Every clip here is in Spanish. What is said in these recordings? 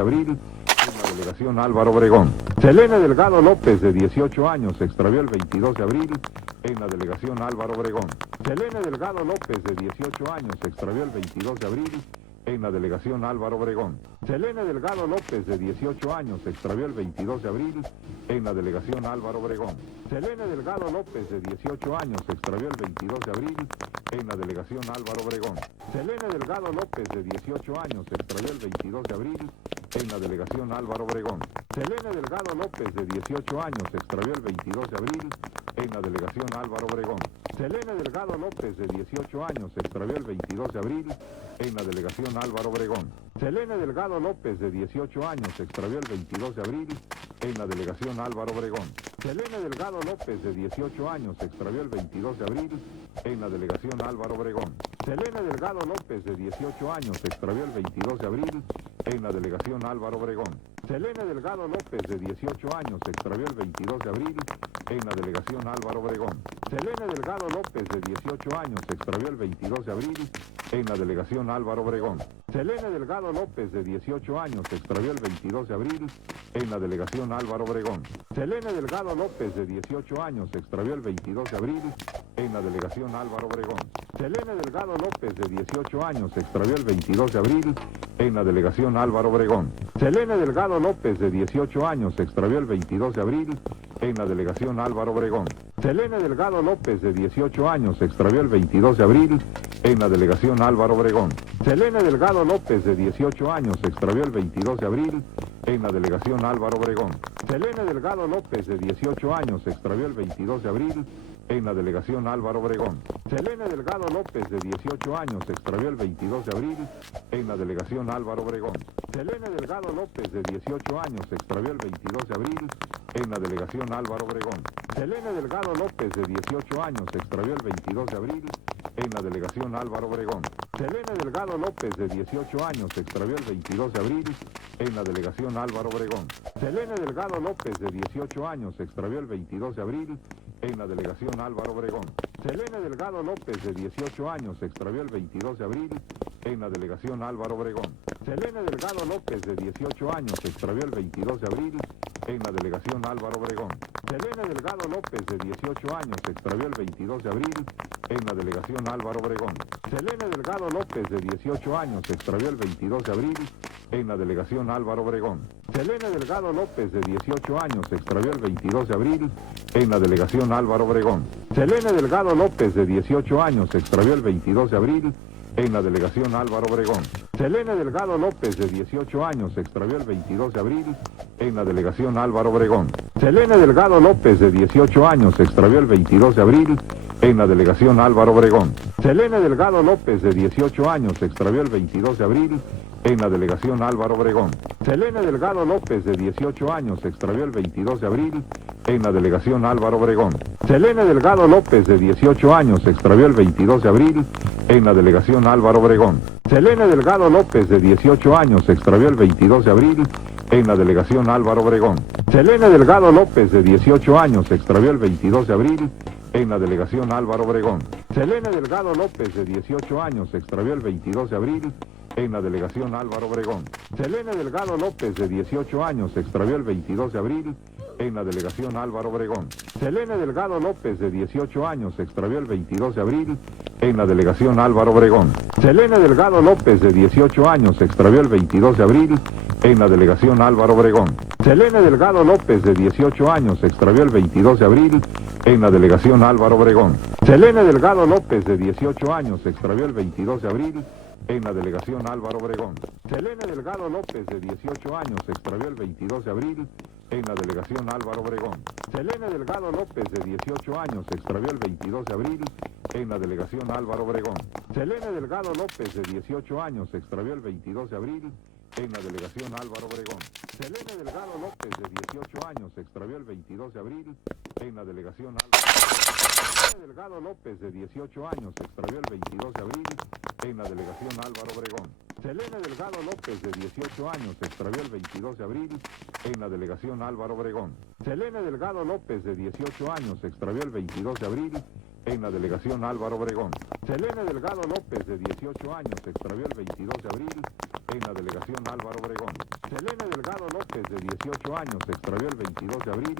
abril en la delegación Álvaro Obregón. Selene Delgado López, de 18 años, se extravió el 22 de abril en la delegación Álvaro Obregón. Selene Delgado López, de 18 años, se extravió el 22 de abril en la delegación Álvaro Obregón. Selene Delgado López, de 18 años, se extravió el 22 de abril en la delegación Álvaro Obregón. Selene Delgado López, de 18 años, se extravió el 22 de abril en la delegación Álvaro Obregón. Selene Delgado López, de 18 años, se extravió el 22 de abril en la delegación Álvaro Obregón. Selene Delgado López, de 18 años, se extravió el 22 de abril en la delegación Álvaro Obregón. Selene Delgado López, de 18 años, se extravió el 22 de abril en la delegación Álvaro Obregón. Selene Delgado López, de 18 años, se extravió el 22 de abril en la delegación Álvaro Obregón. Selene Delgado López, de 18 años, se extravió el 22 de abril en la delegación Álvaro Obregón. Selene Delgado López, de 18 años, se extravió el 22 de abril en la delegación Álvaro Obregón. Selene Delgado López, de 18 años, se extravió el 22 de abril en la delegación Álvaro Obregón. Selene Delgado López, de 18 años, se extravió el 22 de abril en la delegación Álvaro Obregón. Selene Delgado López, de 18 años, se extravió el 22 de abril en la delegación Álvaro Obregón. Selene Delgado López, de 18 años, se extravió el 22 de abril en la delegación Álvaro Obregón. Selene Delgado López, de 18 años, se extravió el 22 de abril en la delegación Álvaro Obregón. Selene Delgado López, de 18 años, se extravió el 22 de abril en la delegación Álvaro Obregón. Selene Delgado López, de 18 años, se extravió el 22 de abril en la delegación Álvaro Obregón. Selene Delgado López, de 18 años, se extravió el 22 de abril en la delegación Álvaro Obregón. Selene Delgado López, de 18 años, se extravió el 22 de abril en la delegación Álvaro Obregón. Selene Delgado López, de 18 años, se extravió el 22 de abril en la delegación Álvaro Obregón. Selene Delgado López, de 18 años, se extravió el 22 de abril en la delegación Álvaro Obregón. Selene Delgado López, de 18 años, se extravió el 22 de abril en la delegación Álvaro Obregón. Selene Delgado López, de 18 años, se extravió el 22 de abril en la delegación Álvaro Obregón. Selene Delgado López, de 18 años, se extravió el 22 de abril en la delegación Álvaro Obregón. Selene Delgado López, de 18 años, se extravió el 22 de abril en la delegación Álvaro Obregón. Selene Delgado López, de 18 años, se extravió el 22 de abril en la delegación Álvaro Obregón. Selene Delgado López, de 18 años, se extravió el 22 de abril en la delegación Álvaro Obregón. Selene Delgado López, de 18 años, se extravió el 22 de abril en la delegación Álvaro Obregón. Selene Delgado López, de 18 años, se extravió el 22 de abril en la delegación Álvaro Obregón. Selene Delgado López, de 18 años, se extravió el 22 de abril en la delegación Álvaro Obregón. Selene Delgado López, de 18 años, se extravió el 22 de abril en la delegación Álvaro Obregón. Selene Delgado López, de 18 años, se extravió el 22 de abril en la delegación Álvaro Obregón. Selene Delgado López, de 18 años, se extravió el 22 de abril en la delegación Álvaro Obregón. Selene Delgado López, de 18 años, se extravió el 22 de abril en la delegación Álvaro Obregón. Selene Delgado López, de 18 años, se extravió el 22 de abril en la delegación Álvaro Obregón. Selene Delgado López, de 18 años, se extravió el 22 de abril en la delegación Álvaro Obregón. Selene Delgado López, de 18 años, se extravió el 22 de abril en la delegación Álvaro Obregón. Selene Delgado López, de 18 años, se extravió el 22 de abril en la delegación Álvaro Obregón. Selene Delgado López, de 18 años, se extravió el 22 de abril en la delegación Álvaro Obregón. Selene Delgado López, de 18 años, se extravió el 22 de abril en la delegación Álvaro Obregón. Selene Delgado López, de 18 años, se extravió el 22 de abril en la delegación Álvaro Obregón. Selene Delgado López, de 18 años, se extravió el 22 de abril en la delegación Álvaro Obregón. Selene Delgado López, de 18 años, se extravió el 22 de abril en la delegación Álvaro Obregón. Selene Delgado López, de 18 años, se extravió el 22 de abril en la delegación Álvaro Obregón. Selene Delgado López, de 18 años, se extravió el 22 de abril en la delegación Álvaro Obregón. Selene Delgado López, de 18 años, se extravió el 22 de abril en la delegación Álvaro Obregón. Selene Delgado López, de 18 años, se extravió el 22 de abril en la delegación Álvaro Obregón. Selene Delgado López, de 18 años, se extravió el 22 de abril en la delegación Álvaro Obregón. Selene Delgado López, de 18 años, se extravió el 22 de abril en la delegación Álvaro Obregón. Selene Delgado López, de 18 años, se extravió el 22 de abril en la delegación Álvaro Obregón. Selene Delgado López, de 18 años, se extravió el 22 de abril en la delegación Álvaro Obregón. Selene Delgado López, de 18 años, se extravió el 22 de abril en la delegación Álvaro Obregón. Selene Delgado López, de 18 años, se extravió el 22 de abril en la delegación Álvaro Obregón. Selene Delgado López, de 18 años, se extravió el 22 de abril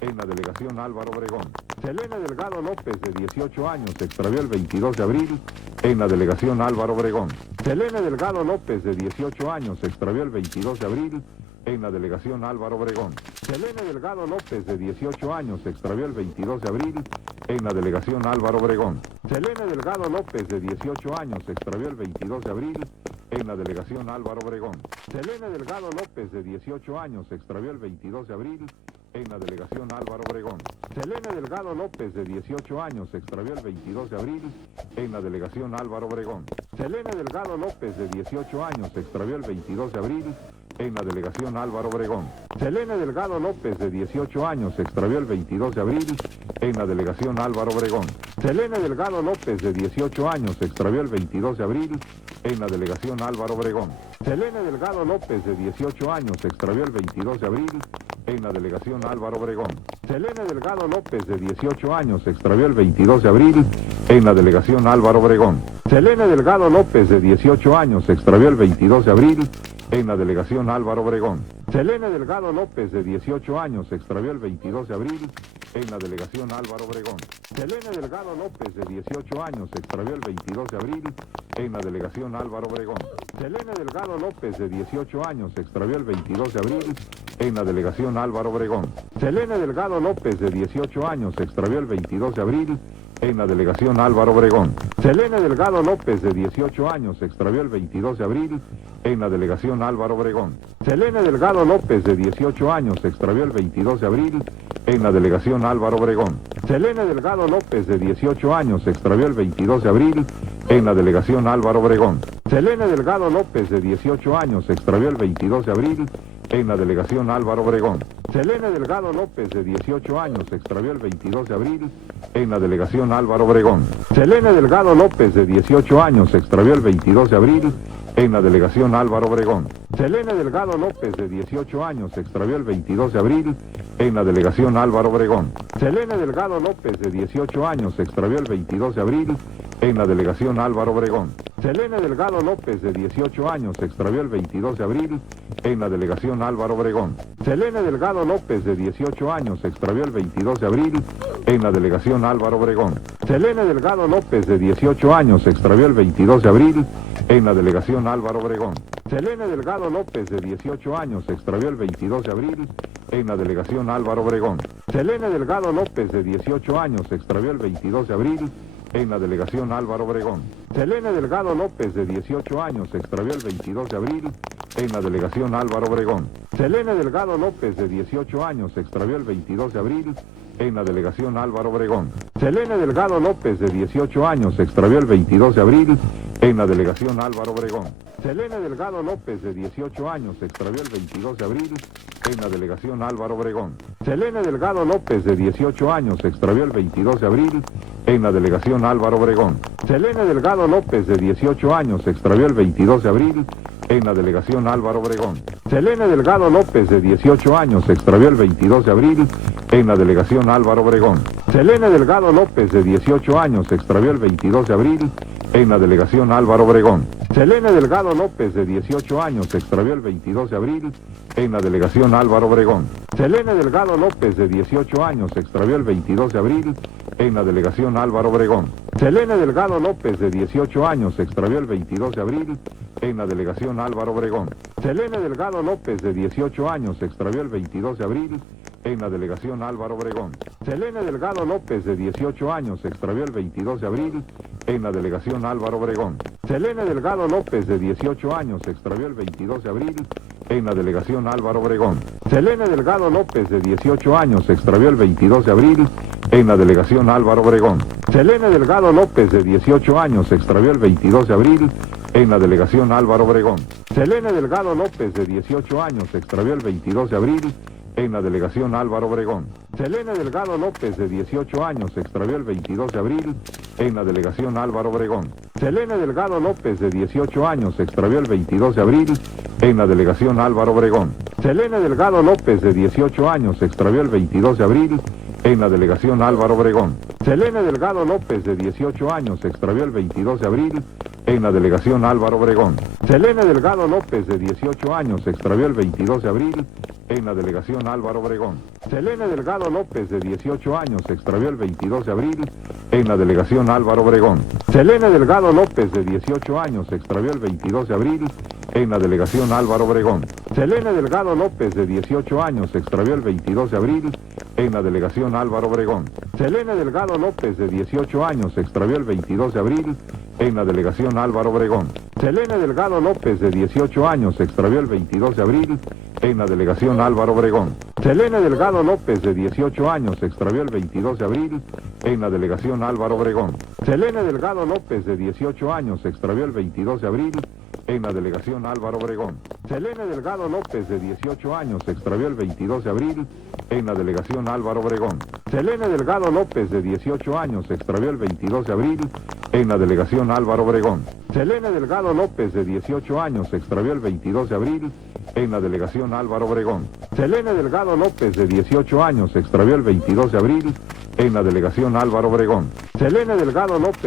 en la delegación Álvaro Obregón. Selene Delgado López, de 18 años, se extravió el 22 de abril en la delegación Álvaro Obregón. Selene Delgado López, de 18 años, se extravió el 22 de abril en la delegación Álvaro Obregón. Selene Delgado López, de 18 años, se extravió el 22 de abril en la delegación Álvaro Obregón. Selene Delgado López, de 18 años, se extravió el 22 de abril en la delegación Álvaro Obregón. Selene Delgado López, de 18 años, se extravió el 22 de abril en la delegación Álvaro Obregón. Selene Delgado López, de 18 años, se extravió el 22 de abril en la delegación Álvaro Obregón. Selene Delgado López, de 18 años, se extravió el 22 de abril en la delegación Álvaro Obregón. Selene Delgado López, de 18 años, se extravió el 22 de abril en la delegación Álvaro Obregón. Selene Delgado López, de 18 años, se extravió el 22 de abril en la delegación Álvaro Obregón. Selene Delgado López, de 18 años, se extravió el 22 de abril en la delegación Álvaro Obregón. Selene Delgado López, de 18 años, se extravió el 22 de abril en la delegación Álvaro Obregón. Selene Delgado López, de 18 años, se extravió el 22 de abril en la delegación Álvaro Obregón. Selene Delgado López, de 18 años, se extravió el 22 de abril en la delegación Álvaro Obregón. Selene Delgado López, de 18 años, se extravió el 22 de abril en la delegación Álvaro Obregón. Selene Delgado López, de 18 años, se extravió el 22 de abril en la delegación Álvaro Obregón. Selene Delgado López, de 18 años, se extravió el 22 de abril en la delegación Álvaro Obregón. Selene Delgado López, de 18 años, se extravió el 22 de abril en la delegación Álvaro Obregón. Selene Delgado López, de 18 años, se extravió el 22 de abril en la delegación Álvaro Obregón. Selene Delgado López, de 18 años, se extravió el 22 de abril en la delegación Álvaro Obregón. Selene Delgado López, de 18 años, se extravió el 22 de abril en la delegación Álvaro Obregón. Selene Delgado López, de 18 años, se extravió el 22 de abril en la delegación Álvaro Obregón. Selene Delgado López, de 18 años, se extravió el 22 de abril en la delegación Álvaro Obregón. Selene Delgado López, de 18 años, se extravió el 22 de abril en la delegación Álvaro Obregón. Selene Delgado López, de 18 años, se extravió el 22 de abril en la delegación Álvaro Obregón. Selene Delgado López, de 18 años, se extravió el 22 de abril en la delegación Álvaro Obregón. Selene Delgado López, de 18 años, se extravió el 22 de abril en la delegación Álvaro Obregón. Selene Delgado López, de 18 años, se extravió el 22 de abril en la delegación Álvaro Obregón. Selene Delgado López, de 18 años, se extravió el 22 de abril en la delegación Álvaro Obregón. Selene Delgado López, de 18 años, se extravió el 22 de abril en la delegación Álvaro Obregón. Selene Delgado López, de 18 años, se extravió el 22 de abril en la delegación Álvaro Obregón. Selene Delgado López, de 18 años, se extravió el 22 de abril en la delegación Álvaro Obregón. Selene Delgado López, de 18 años, se extravió el 22 de abril en la delegación Álvaro Obregón. Selene Delgado López, de 18 años, se extravió el 22 de abril en la delegación Álvaro Obregón. Selene Delgado López, de 18 años, se extravió el 22 de abril en la delegación Álvaro Obregón. Selene Delgado López, de 18 años, se extravió el 22 de abril en la delegación Álvaro Obregón. Selene Delgado López, de 18 años, se extravió el 22 de abril en la delegación Álvaro Obregón. Selene Delgado López, de 18 años, se extravió el 22 de abril en la delegación Álvaro Obregón. Selene Delgado López, de 18 años, se extravió el 22 de abril en la delegación Álvaro Obregón. Selene Delgado López, de 18 años, se extravió el 22 de abril en la delegación Álvaro Obregón. Selene Delgado López, de 18 años, se extravió el 22 de abril en la delegación Álvaro Obregón. Selene Delgado López, de 18 años, se extravió el 22 de abril en la delegación Álvaro Obregón. Selene Delgado López, de 18 años, se extravió el 22 de abril en la delegación Álvaro Obregón. Selene Delgado López, de 18 años, se extravió el 22 de abril en la delegación Álvaro Obregón. Selene Delgado López, de 18 años, se extravió el 22 de abril en la delegación Álvaro Obregón. Selene Delgado López, de 18 años, se extravió el 22 de abril en la delegación Álvaro Obregón. Selene Delgado López, de 18 años, se extravió el 22 de abril en la delegación Álvaro Obregón. Selene Delgado López, de 18 años, se extravió el 22 de abril en la delegación Álvaro Obregón. Selene Delgado López, de 18 años, se extravió el 22 de abril en la delegación Álvaro Obregón. Selene Delgado López, de 18 años, se extravió el 22 de abril en la delegación Álvaro Obregón. Selene Delgado López, de 18 años, se extravió el 22 de abril en la delegación Álvaro Obregón. Selene Delgado López, de 18 años, se extravió el 22 de abril en la delegación Álvaro Obregón. Selene Delgado López, de 18 años, se extravió el 22 de abril en la delegación Álvaro Obregón. Selene Delgado López, de 18 años, se extravió el 22 de abril en la delegación Álvaro Obregón. Selene Delgado López, de 18 años, se extravió el 22 de abril en la delegación Álvaro Obregón. Selene Delgado López, de 18 años, se extravió el 22 de abril en la delegación Álvaro Obregón. Selene Delgado López, de 18 años, se extravió el 22 de abril en la delegación Álvaro Obregón. Selene Delgado López, de 18 años, se extravió el 22 de abril en la delegación Álvaro Obregón. Selene Delgado López, de 18 años, se extravió el 22 de abril en la delegación Álvaro Obregón. Selene Delgado López, de 18 años, se extravió el 22 de abril en la delegación Álvaro Obregón. Selene Delgado López, de 18 años, se extravió el 22 de abril en la delegación Álvaro Obregón. Selene Delgado López, de 18 años, se extravió el 22 de abril en la delegación Álvaro Obregón. Selene Delgado López, de 18 años, se extravió el 22 de abril en la delegación Álvaro Obregón. Selene Delgado López,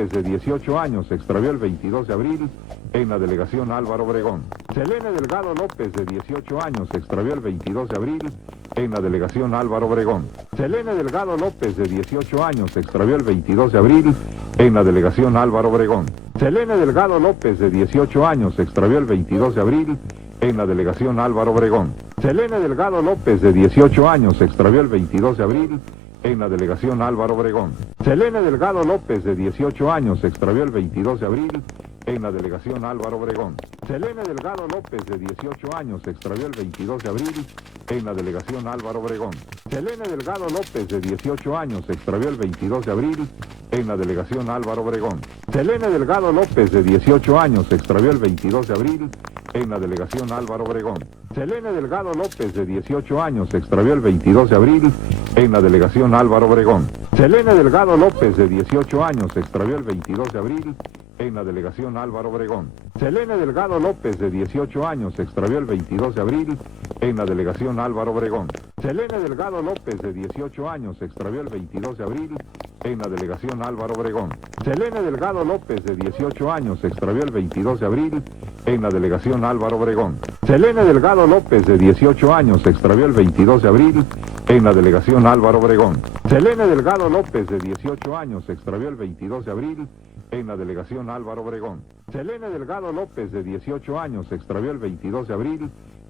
de 18 años, se extravió el 22 de abril en la delegación Álvaro Obregón. Selene Delgado López, de 18 años, se extravió el 22 de abril en la delegación Álvaro Obregón. Selene Delgado López, de 18 años, se extravió el 22 de abril en la delegación Álvaro Obregón. Selene Delgado López, de 18 años, se extravió el 22 de abril en la delegación Álvaro Obregón. Selene Delgado López, de 18 años, se extravió el 22 de abril en la delegación Álvaro Obregón. Selene Delgado López, de 18 años, se extravió el 22 de abril en la delegación Álvaro Obregón. Selene Delgado López, de 18 años, se extravió el 22 de abril en la delegación Álvaro Obregón. Selene Delgado López, de 18 años, se extravió el 22 de abril en la delegación Álvaro Obregón. Selene Delgado López, de 18 años, se extravió el 22 de abril en la delegación Álvaro Obregón. Selene Delgado López, de 18 años, se extravió el 22 de abril en la delegación Álvaro Obregón. Selene Delgado López, de 18 años, se extravió el 22 de abril en la delegación Álvaro Obregón. Selene Delgado López, de 18 años, se extravió el 22 de abril en la delegación Álvaro Obregón. Selene Delgado López, de 18 años, se extravió el 22 de abril en la delegación Álvaro Obregón. Selene Delgado López, de 18 años, se extravió el 22 de abril en la delegación Álvaro Obregón. Selene Delgado López, de 18 años, se extravió el 22 de abril en la delegación Álvaro Obregón. Selene Delgado López, de 18 años, se extravió el 22 de abril en la delegación Álvaro Obregón. Selene Delgado López, de 18 años, se extravió el 22 de abril en la delegación Álvaro Obregón. Selene Delgado López, de 18 años, se extravió el 22 de abril en la delegación Álvaro Obregón. Selene Delgado López, de 18 años, se extravió el 22 de abril en la delegación Álvaro Obregón. Selene Delgado López, de 18 años, se extravió el 22 de abril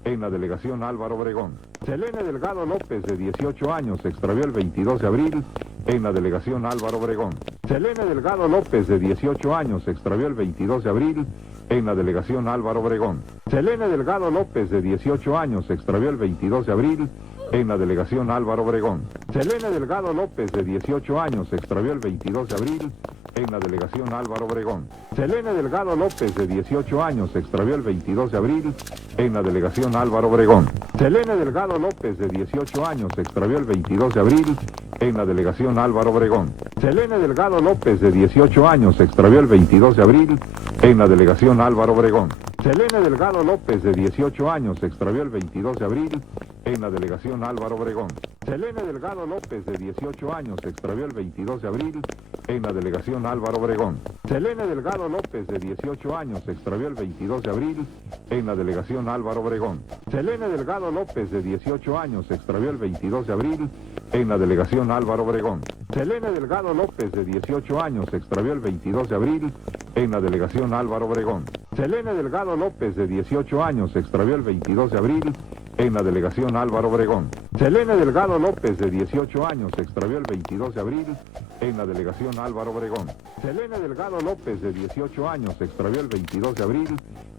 en la delegación Álvaro Obregón. Selene Delgado López, de 18 años, se extravió el 22 de abril en la delegación Álvaro Obregón. Selene Delgado López, de 18 años, se extravió el 22 de abril en la delegación Álvaro Obregón. Selene Delgado López, de 18 años, se extravió el 22 de abril en la delegación Álvaro Obregón. Selene Delgado López, de 18 años, se extravió el 22 de abril en la delegación Álvaro Obregón. Selene Delgado López, de 18 años, se extravió el 22 de abril en la delegación Álvaro Obregón. Selene Delgado López, de 18 años, se extravió el 22 de abril en la delegación Álvaro Obregón. Selene Delgado López, de 18 años, se extravió el 22 de abril en la delegación Álvaro Obregón. Selene Delgado López, de 18 años, se extravió el 22 de abril en la delegación Álvaro Obregón. Selene Delgado López, de 18 años, se extravió el 22 de abril en la delegación Álvaro Obregón. Selene Delgado López, de 18 años, se extravió el 22 de abril en la delegación Álvaro Obregón. Selene Delgado López, de 18 años, se extravió el 22 de abril en la delegación Álvaro Obregón. Selene Delgado López, de 18 años, se extravió el 22 de abril en la delegación Álvaro Obregón. Selene Delgado López, de 18 años, se extravió el 22 de abril en la delegación Álvaro Obregón. Selene Delgado López, de 18 años, se extravió el 22 de abril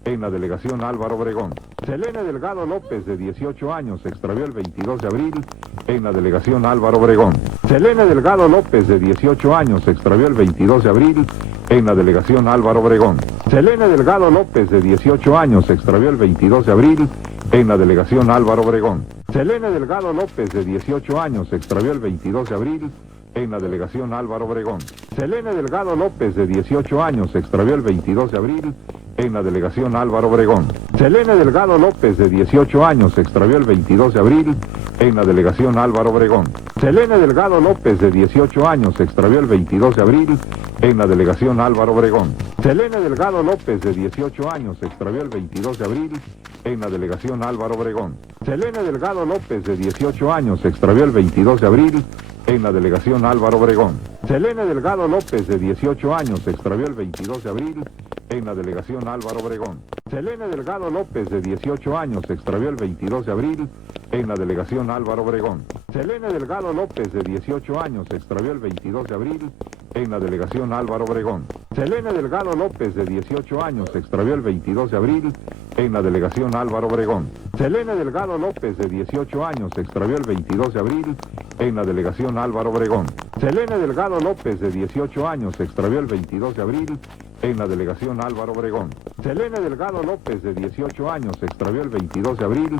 en la delegación Álvaro Obregón. Selene Delgado López, de 18 años, se extravió el 22 de abril en la delegación Álvaro Obregón. Selene Delgado López, de 18 años, se extravió el 22 de abril en la delegación Álvaro Obregón. Selene Delgado López, de 18 años, se extravió el 22 de abril en la delegación Álvaro Obregón. Selene Delgado López, de 18 años, se extravió el 22 de abril en la delegación Álvaro Obregón. Selene Delgado López, de 18 años, se extravió el 22 de abril en la delegación Álvaro Obregón. Selene Delgado López, de 18 años, se extravió el 22 de abril en la delegación Álvaro Obregón. Selene Delgado López, de 18 años, se extravió el 22 de abril en la delegación Álvaro Obregón. Selene Delgado López, de 18 años, se extravió el 22 de abril en la delegación Álvaro Obregón. Selene Delgado López, de 18 años, se extravió el 22 de abril en la delegación Álvaro Obregón. Selene Delgado López, de 18 años, se extravió el 22 de abril en la delegación Álvaro Obregón. Selene Delgado López, de 18 años, se extravió el 22 de abril en la delegación Álvaro Obregón. Selene Delgado López, de 18 años, se extravió el 22 de abril en la delegación Álvaro Obregón. Selene Delgado López, de 18 años, se extravió el 22 de abril en la delegación Álvaro Obregón. Selene Delgado López, de 18 años, se extravió el 22 de abril en la delegación Álvaro Obregón. Selene Delgado López, de 18 años, se extravió el 22 de abril en la delegación Álvaro Obregón. Selene Delgado López, de 18 años, se extravió el 22 de abril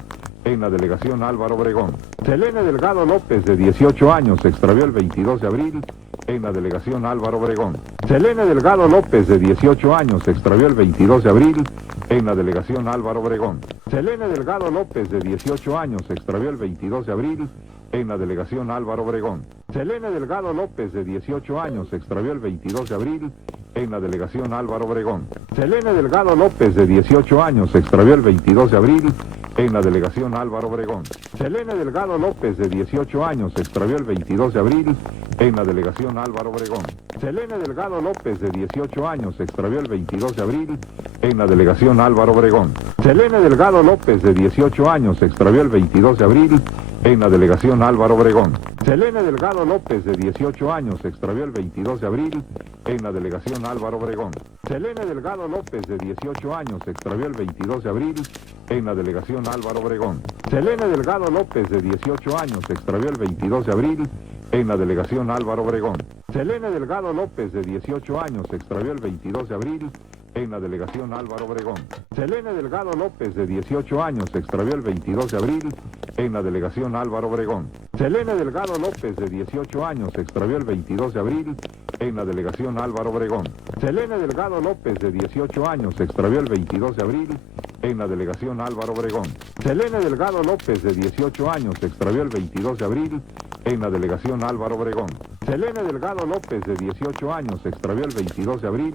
en la delegación Álvaro Obregón. Selene Delgado López, de 18 años, se extravió el 22 de abril en la delegación Álvaro Obregón. Selene Delgado López, de 18 años, se extravió el 22 de abril en la delegación Álvaro Obregón. Selene Delgado López, de 18 años, se extravió el 22 de abril en la delegación Álvaro Obregón. Selene Delgado López, de 18 años, se extravió el 22 de abril en la delegación Álvaro Obregón. Selene Delgado López, de 18 años, se extravió el 22 de abril en la delegación Álvaro Obregón. Selene Delgado López, de 18 años, se extravió el 22 de abril en la delegación Álvaro Obregón. Selene Delgado López, de 18 años, se extravió el 22 de abril en la delegación Álvaro Obregón. Selene Delgado López, de 18 años, se extravió el 22 de abril en la delegación Álvaro Obregón. Selene Delgado López, de 18 años, se extravió el 22 de abril en la delegación Álvaro Obregón. Selene Delgado López, de 18 años, se extravió el 22 de abril en la delegación Álvaro Obregón. Selene Delgado López, de 18 años, se extravió el 22 de abril en la delegación Álvaro Obregón. Selene Delgado López, de 18 años, se extravió el 22 de abril en la delegación Álvaro Obregón. Selene Delgado López, de 18 años, se extravió el 22 de abril en la delegación Álvaro Obregón. Selene Delgado López, de 18 años, se extravió el 22 de abril en la delegación Álvaro Obregón. Selene Delgado López, de 18 años, se extravió el 22 de abril en la delegación Álvaro Obregón. Selene Delgado López, de 18 años, se extravió el 22 de abril en la delegación Álvaro Obregón. Selene Delgado López, de 18 años, se extravió el 22 de abril en la delegación Álvaro Obregón. Selene Delgado López, de 18 años, se extravió el 22 de abril en la delegación Álvaro Obregón. Selene Delgado López, de 18 años, se extravió el 22 de abril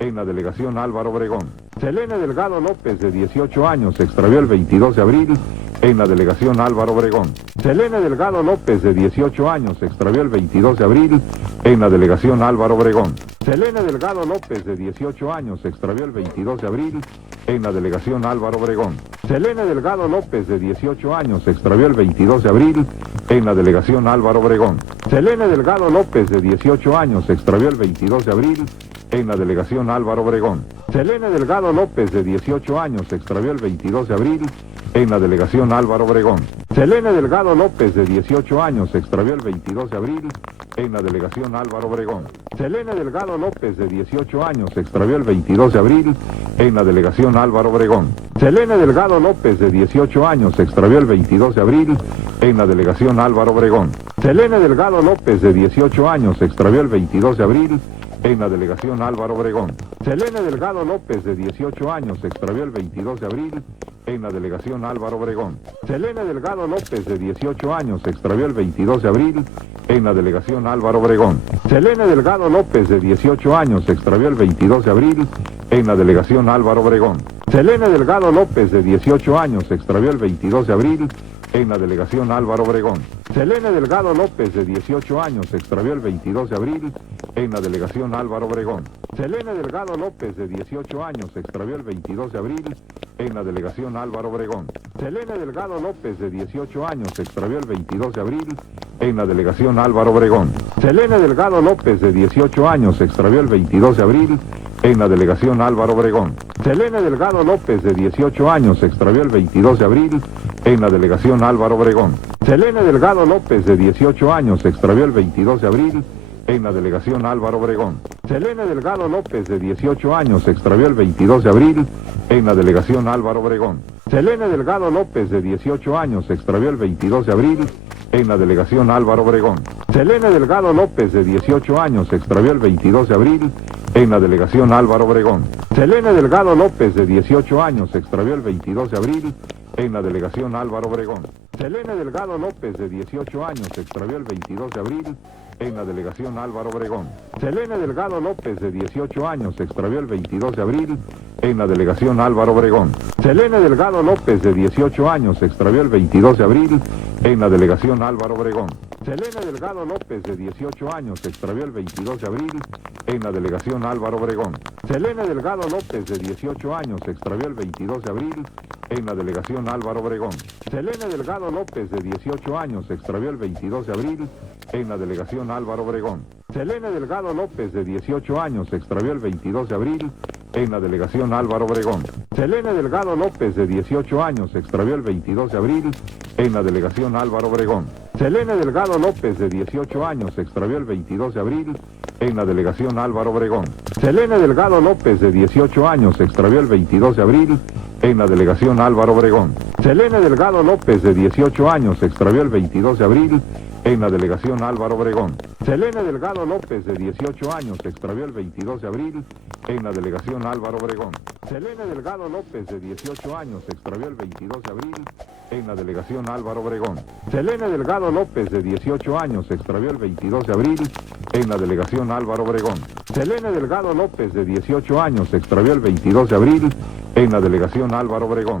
en la delegación Álvaro Obregón. Selene Delgado López, de 18 años, se extravió el 22 de abril en la delegación Álvaro Obregón. Selene Delgado López, de 18 años, se extravió el 22 de abril en la delegación Álvaro Obregón. Selene Delgado López, de 18 años, se extravió el 22 de abril en la delegación Álvaro Obregón. Selene Delgado López, de 18 años, se extravió el 22 de abril en la delegación Álvaro Obregón. Selene Delgado López, de 18 años, se extravió el 22 de abril en la delegación Álvaro Obregón. Selene Delgado López, de 18 años, se extravió el 22 de abril en la delegación Álvaro Obregón. Selene Delgado López, de 18 años, se extravió el 22 de abril en la delegación Álvaro Obregón. Selene Delgado López, de 18 años, se extravió el 22 de abril en la delegación Álvaro Obregón. Selene Delgado López, de 18 años, se extravió el 22 de abril en la delegación Álvaro Obregón. Selene Delgado López, de 18 años, se extravió el 22 de abril en la delegación Álvaro Obregón. Selene Delgado López, de 18 años, se extravió el 22 de abril en la delegación Álvaro Obregón. Selene Delgado López, de 18 años, se extravió el 22 de abril en la delegación Álvaro Obregón. Selene Delgado López, de 18 años, se extravió el 22 de abril en la delegación Álvaro Obregón. Selene Delgado López, de 18 años, se extravió el 22 de abril en la delegación Álvaro Obregón. Selene Delgado López, de 18 años, se extravió el 22 de abril en la delegación Álvaro Obregón. Selene Delgado López, de 18 años, se extravió el 22 de abril en la delegación Álvaro Obregón. Selene Delgado López, de 18 años, se extravió el 22 de abril en la delegación Álvaro Obregón. Selene Delgado López, de 18 años, se extravió el 22 de abril en la delegación Álvaro Obregón. Selene Delgado López, de 18 años, se extravió el 22 de abril en la delegación Álvaro Obregón. Selene Delgado López, de 18 años, se extravió el 22 de abril en la delegación Álvaro Obregón. Selene Delgado López, de 18 años, se extravió el 22 de abril en la delegación Álvaro Obregón. Selene Delgado López, de 18 años, se extravió el 22 de abril en la delegación Álvaro Obregón. Selene Delgado López, de 18 años, se extravió el 22 de abril en la delegación Álvaro Obregón. Selene Delgado López, de 18 años, se extravió el 22 de abril en la delegación Álvaro Obregón. Selene Delgado López, de 18 años, se extravió el 22 de abril en la delegación Álvaro Obregón. Selene Delgado López, de 18 años, se extravió el 22 de abril en la delegación Álvaro Obregón. Selene Delgado López, de 18 años, se extravió el 22 de abril en la delegación Álvaro Obregón. Selene Delgado López, de 18 años, se extravió el 22 de abril en la delegación Álvaro Obregón. Selene Delgado López, de 18 años, se extravió el 22 de abril en la delegación Álvaro Obregón. Selene Delgado López, de 18 años, se extravió el 22 de abril en la delegación Álvaro Obregón. Selene Delgado López, de 18 años, se extravió el 22 de abril en la delegación Álvaro Obregón. Selene Delgado López, de 18 años, se extravió el 22 de abril en la delegación Álvaro Obregón. Selene Delgado López, de 18 años, se extravió el 22 de abril en la delegación Álvaro Obregón. Selene Delgado López, de 18 años, se extravió el 22 de abril en la delegación Álvaro Obregón. Selene Delgado López, de 18 años, se extravió el 22 de abril en la delegación Álvaro Obregón. Selene Delgado López, de 18 años, se extravió el 22 de abril en la delegación Álvaro Obregón. Selene Delgado López, de 18 años, se extravió el 22 de abril en la delegación Álvaro Obregón.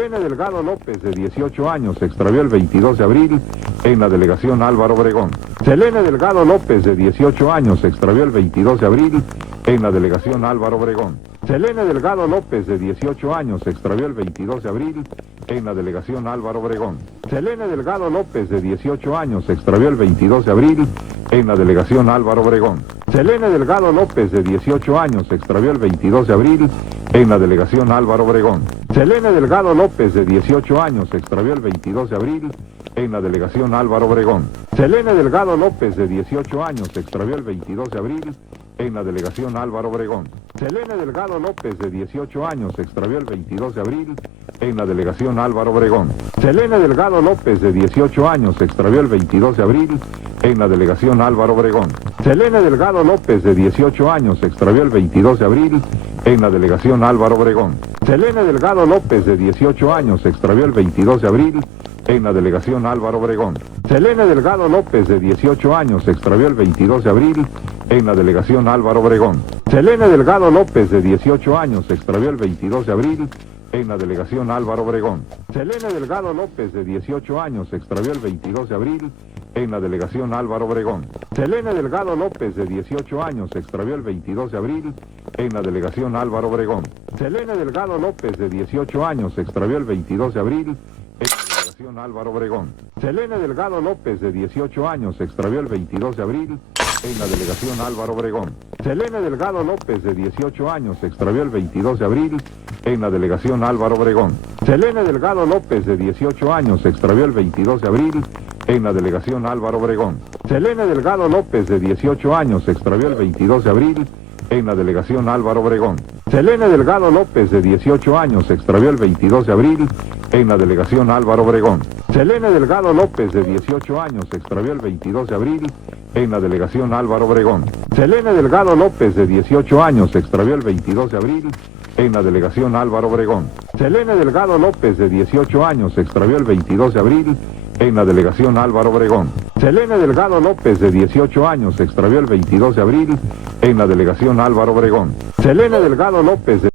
Selene Delgado López, de 18 años, se extravió el 22 de abril en la delegación Álvaro Obregón. Selene Delgado López, de 18 años, se extravió el 22 de abril en la delegación Álvaro Obregón. Selene Delgado López, de 18 años, se extravió el 22 de abril en la delegación Álvaro Obregón. Selene Delgado López, de 18 años, se extravió el 22 de abril en la delegación Álvaro Obregón. Selene Delgado López, de 18 años, se extravió el 22 de abril en la delegación Álvaro Obregón. Selene Delgado López, de 18 años, se extravió el 22 de abril en la delegación Álvaro Obregón. Selene Delgado López, de 18 años, se extravió el 22 de abril en la delegación Álvaro Obregón. Selene Delgado López, de 18 años, se extravió el 22 de abril en la delegación Álvaro Obregón. Selene Delgado López, de 18 años, se extravió el 22 de abril en la delegación Álvaro Obregón. Selene Delgado López, de 18 años, se extravió el 22 de abril en la delegación Álvaro Obregón. Selene Delgado López, de 18 años, se extravió el 22 de abril en la delegación Álvaro Obregón. Selene Delgado López, de 18 años, se extravió el 22 de abril en la delegación Álvaro Obregón. Selene Delgado López, de 18 años, se extravió el 22 de abril en la delegación Álvaro Obregón. Selene Delgado López, de 18 años, se extravió el 22 de abril en la delegación Álvaro Obregón. Selene Delgado López, de 18 años, se extravió el 22 de abril en la delegación Álvaro Obregón. Selene Delgado López, de 18 años, se extravió el 22 de abril en la delegación Álvaro Obregón. Selene Delgado López, de 18 años, se extravió el 22 de abril en la delegación Álvaro Obregón. Selene Delgado López, de 18 años, se extravió el 22 de abril en la delegación Álvaro Obregón. Selene Delgado López, de 18 años, se extravió el 22 de abril en la delegación Álvaro Obregón. Selene Delgado López, de 18 años, se extravió el 22 de abril en la delegación Álvaro Obregón. Selene Delgado López, de 18 años, se extravió el 22 de abril en la delegación Álvaro Obregón. Selene Delgado López, de 18 años, se extravió el 22 de abril en la delegación Álvaro Obregón. Selene Delgado López, de 18 años, se extravió el 22 de abril en la delegación Álvaro Obregón. Selene Delgado López, de 18 años, se extravió el 22 de abril en la delegación Álvaro Obregón. Selene Delgado López, de 18 años, se extravió el 22 de abril en la delegación Álvaro Obregón. Selene Delgado López, de